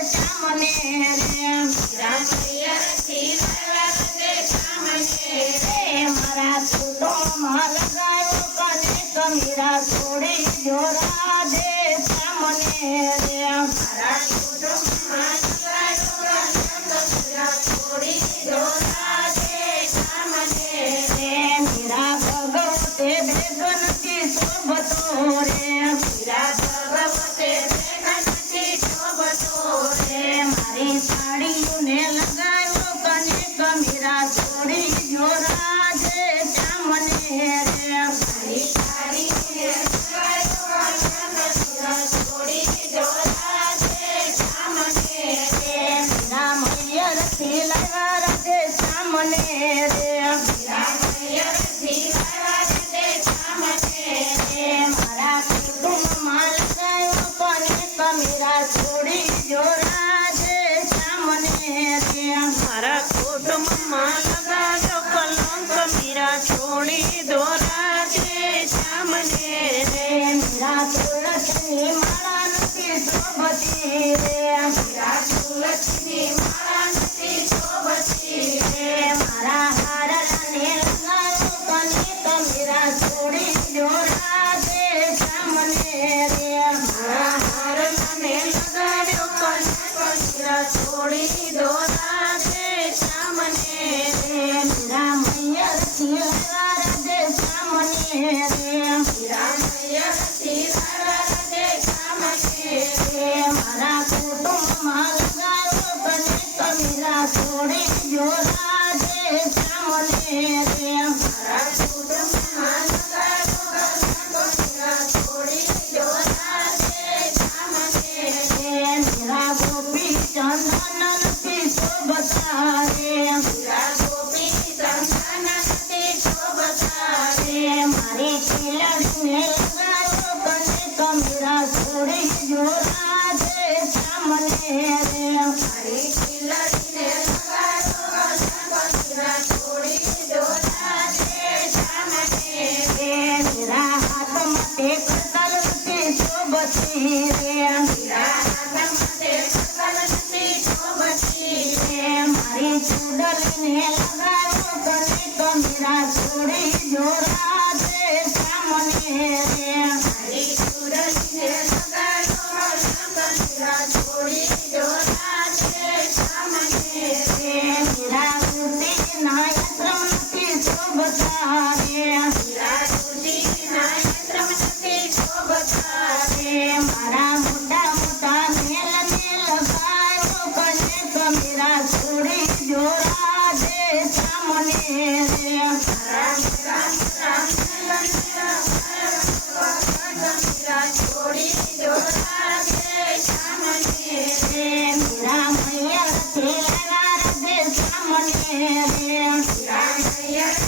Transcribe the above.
સામને રે મારા કુટુંબમાં લગાયો કનેક મીરા છોડી જો રાધે સામને રે મારા કુટુંબમાં છોડી જો રાધે સામને રે મીરા ભગવતે બેગનથી શોભતો રે મીરા ભગવતે બેગનથી શોભતો રે મારી સાડીઓને લગાયો કનેક મીરા છોડી જો રાધે સામને રે મારી સાડીઓને લગાયો કનેક મીરા છોડી જો રાધે સામને રે મીરા મૈયરથી લાવ્યા રાધે સામને રે મીરા મૈયરથી લાવ્યા રાધે સામને રે મારા કુટુંબમાં લગાયો કનેક મીરા છોડી જો રાધે સામને રે મારા કુટુંબમાં લગાવ્યો કલંક મીરા છોડી દો રાધે સામને રે મીરા તુલસીની માળા નથી શોભતી રે મીરા તુલસીની માળા નથી શોભતી રે મારા હારલાને લગાયો કનેક મીરા છોડી જો રાધે સામને રે મારા હારલાને લગાડ્યો કનેક મીરા છોડી દો રાધે સામને રે મીરા મૈયરથી લાવ્યા રાધે સામને રે મીરા મૈયરથી લાવ્યા રાધે સામને રે મારા કુટુંબમાં લગાયો કનેક મીરા છોડી જો રાધે સામને રે મારા કુટુંબમાં લગાયો કનેક મીરા છોડી જો રાધે સામને રે મીરા ગોપી ચંદન નથી શોભતા રે મીરા ગોપી ચંદન નથી શોભતા રે મારી ચીલડીને લગાયો કનેક મીરા છોડી જો રાધે સામને રે મારી ચીલડીને લગાયો કનેક મીરા છોડી જો રાધે સામને રે મીરા હાથમાં તે કરતાલ નથી શોભતી રે મીરા હાથમાં તે કરતાલ નથી શોભતી રે મારી ચૂડલીને લગાયો કનેક મીરા છોડી જો રાધે સામને રે મારી ચૂડલીને લગાયો કનેક મીરા છોડી જો રાધે સામને રે મીરા તુલસીના યંત્રમ નથી શોભતા રે મીરા તુલસીના યંત્રમ નથી શોભતા રે મારા મોટા મોટા મેલને લગાયો કનેક મીરા છોડી જો રાધે સામને રે મારા મોટા મોટા મેલને લગાયો કનેક મીરા છોડી જો રાધે સામને રે મીરા મૈયરથી લાવ્યા રાધે સામને રે મીરા મૈયર